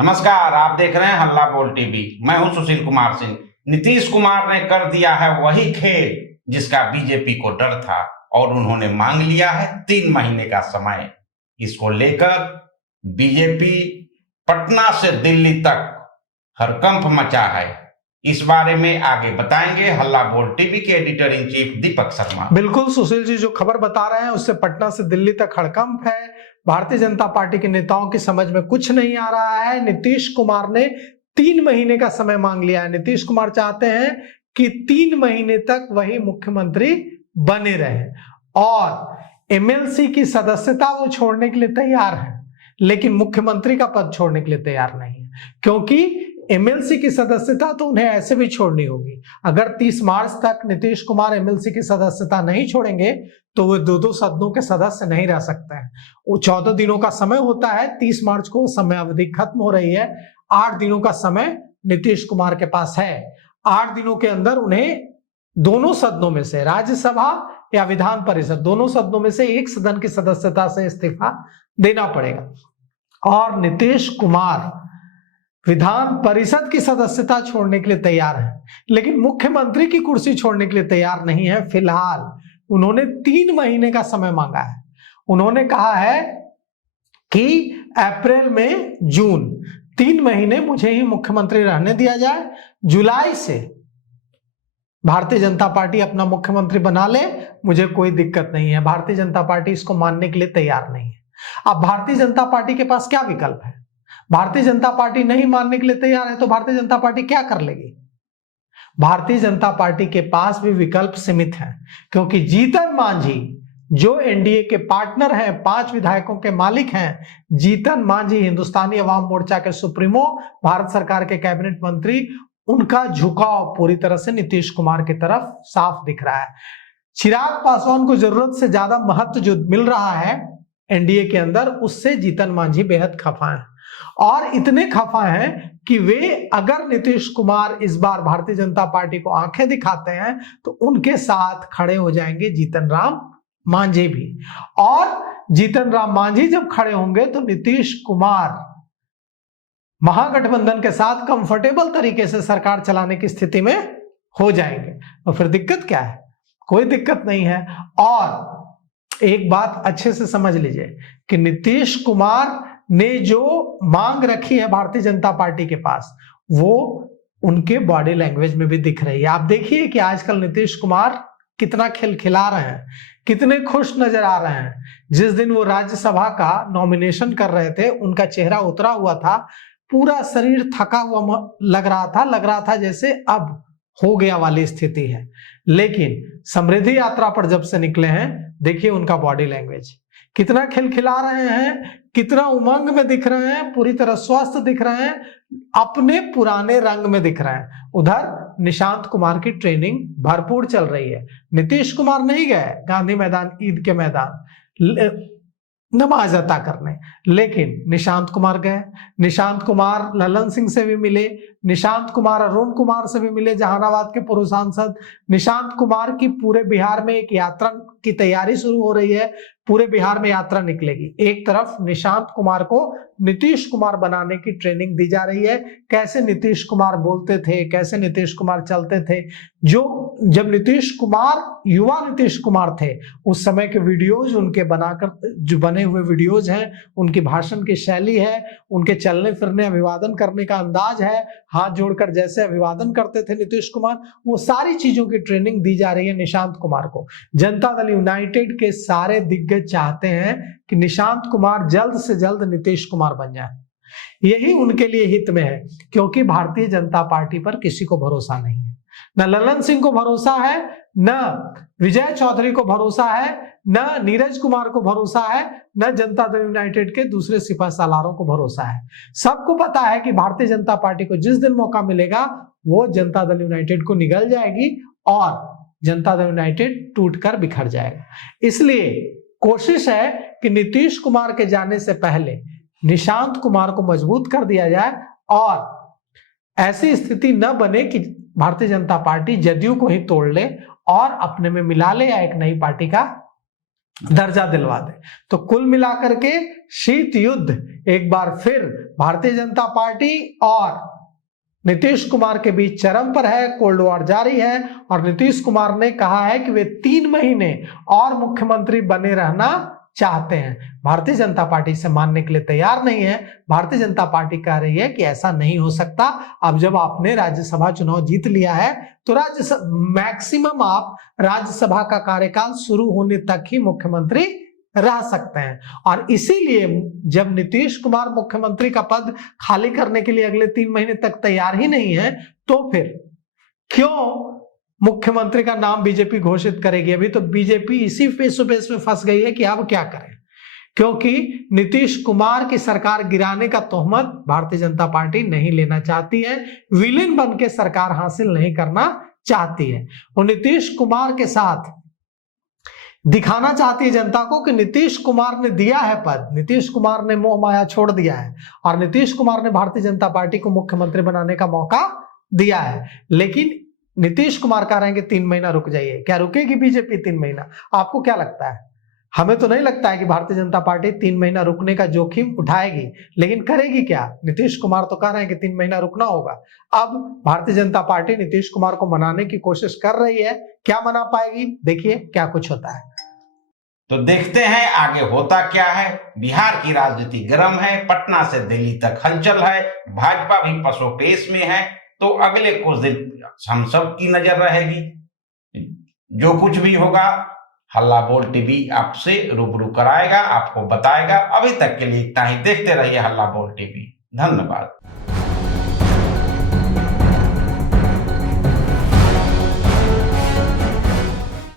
नमस्कार, आप देख रहे हैं हल्ला बोल टीवी। मैं हूं सुशील कुमार सिंह। नीतीश कुमार ने कर दिया है वही खेल जिसका बीजेपी को डर था और उन्होंने मांग लिया है 3 महीने का समय। इसको लेकर बीजेपी पटना से दिल्ली तक हड़कंप मचा है। इस बारे में आगे बताएंगे हल्ला बोल टीवी के editor in chief Deepak Sharma. बिल्कुल सुशील जी, जो खबर बता रहे हैं उससे पटना से दिल्ली तक हड़कंप है। भारतीय जनता पार्टी के नेताओं की समझ में कुछ नहीं आ रहा है। नीतीश कुमार ने 3 महीने का समय मांग लिया है। नीतीश कुमार चाहते हैं कि 3 महीने तक वही मुख्यमंत्री बने रहे और एमएलसी की सदस्यता वो छोड़ने के लिए तैयार है, लेकिन मुख्यमंत्री का पद छोड़ने के लिए तैयार नहीं है, क्योंकि एमएलसी की सदस्यता तो उन्हें ऐसे भी छोड़नी होगी। अगर 30 मार्च तक नीतीश कुमार एमएलसी की सदस्यता नहीं छोड़ेंगे तो वे 2-2 सदनों के सदस्य नहीं रह सकते हैं। वो 14 दिनों का समय होता है। 30 मार्च को समय अवधि खत्म हो रही है। 8 दिनों का समय नीतीश कुमार के पास है। 8 दिनों के अंदर उन्हें दोनों सदनों में से, राज्यसभा या विधान परिषद, दोनों सदनों में से एक सदन की सदस्यता से इस्तीफा देना पड़ेगा। और नीतीश कुमार विधान परिषद की सदस्यता छोड़ने के लिए तैयार है, लेकिन मुख्यमंत्री की कुर्सी छोड़ने के लिए तैयार नहीं है। फिलहाल उन्होंने 3 महीने का समय मांगा है। उन्होंने कहा है कि अप्रैल में जून 3 महीने मुझे ही मुख्यमंत्री रहने दिया जाए। जुलाई से भारतीय जनता पार्टी अपना मुख्यमंत्री बना ले, मुझे कोई दिक्कत नहीं है। भारतीय जनता पार्टी इसको मानने के लिए तैयार नहीं है। अब भारतीय जनता पार्टी के पास क्या विकल्प है? भारतीय जनता पार्टी नहीं मानने के लिए तैयार है तो भारतीय जनता पार्टी क्या कर लेगी? भारतीय जनता पार्टी के पास भी विकल्प सीमित हैं, क्योंकि जीतन मांझी जो एनडीए के पार्टनर हैं, 5 विधायकों के मालिक हैं, जीतन मांझी हिंदुस्तानी अवाम मोर्चा के सुप्रीमो, भारत सरकार के कैबिनेट मंत्री, उनका झुकाव पूरी तरह से नीतीश कुमार की तरफ साफ दिख रहा है। चिराग पासवान को जरूरत से ज्यादा महत्व जो मिल रहा है एनडीए के अंदर, उससे जीतन मांझी बेहद खफा है। और इतने खफा हैं कि वे अगर नीतीश कुमार इस बार भारतीय जनता पार्टी को आंखें दिखाते हैं तो उनके साथ खड़े हो जाएंगे जीतन राम मांझी भी। और जीतन राम मांझी जब खड़े होंगे तो नीतीश कुमार महागठबंधन के साथ कंफर्टेबल तरीके से सरकार चलाने की स्थिति में हो जाएंगे। तो फिर दिक्कत क्या है? कोई दिक्कत नहीं है। और एक बात अच्छे से समझ लीजिए कि नीतीश कुमार ने जो मांग रखी है भारतीय जनता पार्टी के पास, वो उनके बॉडी लैंग्वेज में भी दिख रही है। आप देखिए कि आजकल नीतीश कुमार कितना खिलखिला रहे हैं, कितने खुश नजर आ रहे हैं। जिस दिन वो राज्यसभा का नॉमिनेशन कर रहे थे, उनका चेहरा उतरा हुआ था, पूरा शरीर थका हुआ लग रहा था जैसे अब हो गया वाली स्थिति है। लेकिन समृद्धि यात्रा पर जब से निकले हैं, देखिए उनका बॉडी लैंग्वेज कितना खिलखिला रहे हैं, कितना उमंग में दिख रहे हैं, पूरी तरह स्वस्थ दिख रहे हैं, अपने पुराने रंग में दिख रहे हैं। उधर निशांत कुमार की ट्रेनिंग भरपूर चल रही है। नीतीश कुमार नहीं गए गांधी मैदान, ईद के मैदान नमाज अता करने, लेकिन निशांत कुमार गए। निशांत कुमार ललन सिंह से भी मिले, निशांत कुमार अरुण कुमार से भी मिले, जहानाबाद के पूर्व सांसद। निशांत कुमार की पूरे बिहार में एक यात्रा की तैयारी शुरू हो रही है। पूरे बिहार में यात्रा निकलेगी। एक तरफ निशांत कुमार को नीतीश कुमार बनाने की ट्रेनिंग दी जा रही है, कैसे नीतीश कुमार बोलते थे, कैसे नीतीश कुमार चलते थे। जब नीतीश कुमार युवा नीतीश कुमार थे, उस समय के वीडियोज उनके बनाकर जो बने हुए वीडियोज हैं, उनकी भाषण की शैली है, उनके चलने फिरने, अभिवादन करने का अंदाज है, हाथ जोड़कर जैसे अभिवादन करते थे नीतीश कुमार, वो सारी चीजों की ट्रेनिंग दी जा रही है निशांत कुमार को। जनता दल यूनाइटेड के सारे दिग्गज चाहते हैं कि निशांत कुमार जल्द से जल्द नीतीश कुमार बन जाए। यही उनके लिए हित में है, क्योंकि भारतीय जनता पार्टी पर किसी को भरोसा नहीं है। न ललन सिंह को भरोसा है, न विजय चौधरी को भरोसा है, न नीरज कुमार को भरोसा है, न जनता दल यूनाइटेड के दूसरे सिपह सालारों को भरोसा है। सबको पता है कि भारतीय जनता पार्टी को जिस दिन मौका मिलेगा वो जनता दल यूनाइटेड को निगल जाएगी और जनता दल यूनाइटेड टूटकर बिखर जाएगा। इसलिए कोशिश है कि नीतीश कुमार के जाने से पहले निशांत कुमार को मजबूत कर दिया जाए और ऐसी स्थिति न बने कि भारतीय जनता पार्टी जदयू को ही तोड़ ले और अपने में मिला ले या एक नई पार्टी का दर्जा दिलवा दे। तो कुल मिलाकर के शीत युद्ध एक बार फिर भारतीय जनता पार्टी और नीतीश कुमार के बीच चरम पर है, कोल्ड वॉर जारी है और नीतीश कुमार ने कहा है कि वे 3 महीने और मुख्यमंत्री बने रहना चाहते हैं। भारतीय जनता पार्टी से मानने के लिए तैयार नहीं है। भारतीय जनता पार्टी कह रही है कि ऐसा नहीं हो सकता। अब जब आपने राज्यसभा चुनाव जीत लिया है तो मैक्सिमम आप राज्यसभा का कार्यकाल शुरू होने तक ही मुख्यमंत्री रह सकते हैं। और इसीलिए जब नीतीश कुमार मुख्यमंत्री का पद खाली करने के लिए अगले 3 महीने तक तैयार ही नहीं है तो फिर क्यों मुख्यमंत्री का नाम बीजेपी घोषित करेगी? अभी तो बीजेपी इसी फेस में फंस गई है कि अब क्या करें, क्योंकि नीतीश कुमार की सरकार गिराने का तोहमत भारतीय जनता पार्टी नहीं लेना चाहती है, विलेन बन के सरकार हासिल नहीं करना चाहती है। वो नीतीश कुमार के साथ दिखाना चाहती है जनता को कि नीतीश कुमार ने दिया है पद, नीतीश कुमार ने मोह माया छोड़ दिया है और नीतीश कुमार ने भारतीय जनता पार्टी को मुख्यमंत्री बनाने का मौका दिया है। लेकिन नीतीश कुमार कह रहे हैं कि 3 महीना रुक जाइए। क्या रुकेगी बीजेपी 3 महीना? आपको क्या लगता है? हमें तो नहीं लगता है कि भारतीय जनता पार्टी 3 महीना रुकने का जोखिम उठाएगी, लेकिन करेगी क्या? नीतीश कुमार तो कह रहे हैं कि 3 महीना रुकना होगा। अब भारतीय जनता पार्टी नीतीश कुमार को मनाने की कोशिश कर रही है, क्या मना पाएगी? देखिए क्या कुछ होता है। तो देखते हैं आगे होता क्या है। बिहार की राजनीति गर्म है, पटना से दिल्ली तक हलचल है, भाजपा भी पसोपेश में है। तो अगले कुछ दिन हम सब की नजर रहेगी। जो कुछ भी होगा हल्ला बोल टीवी आपसे रूबरू कराएगा, आपको बताएगा। अभी तक के लिए इतना ही। देखते रहिए हल्ला बोल टीवी। धन्यवाद।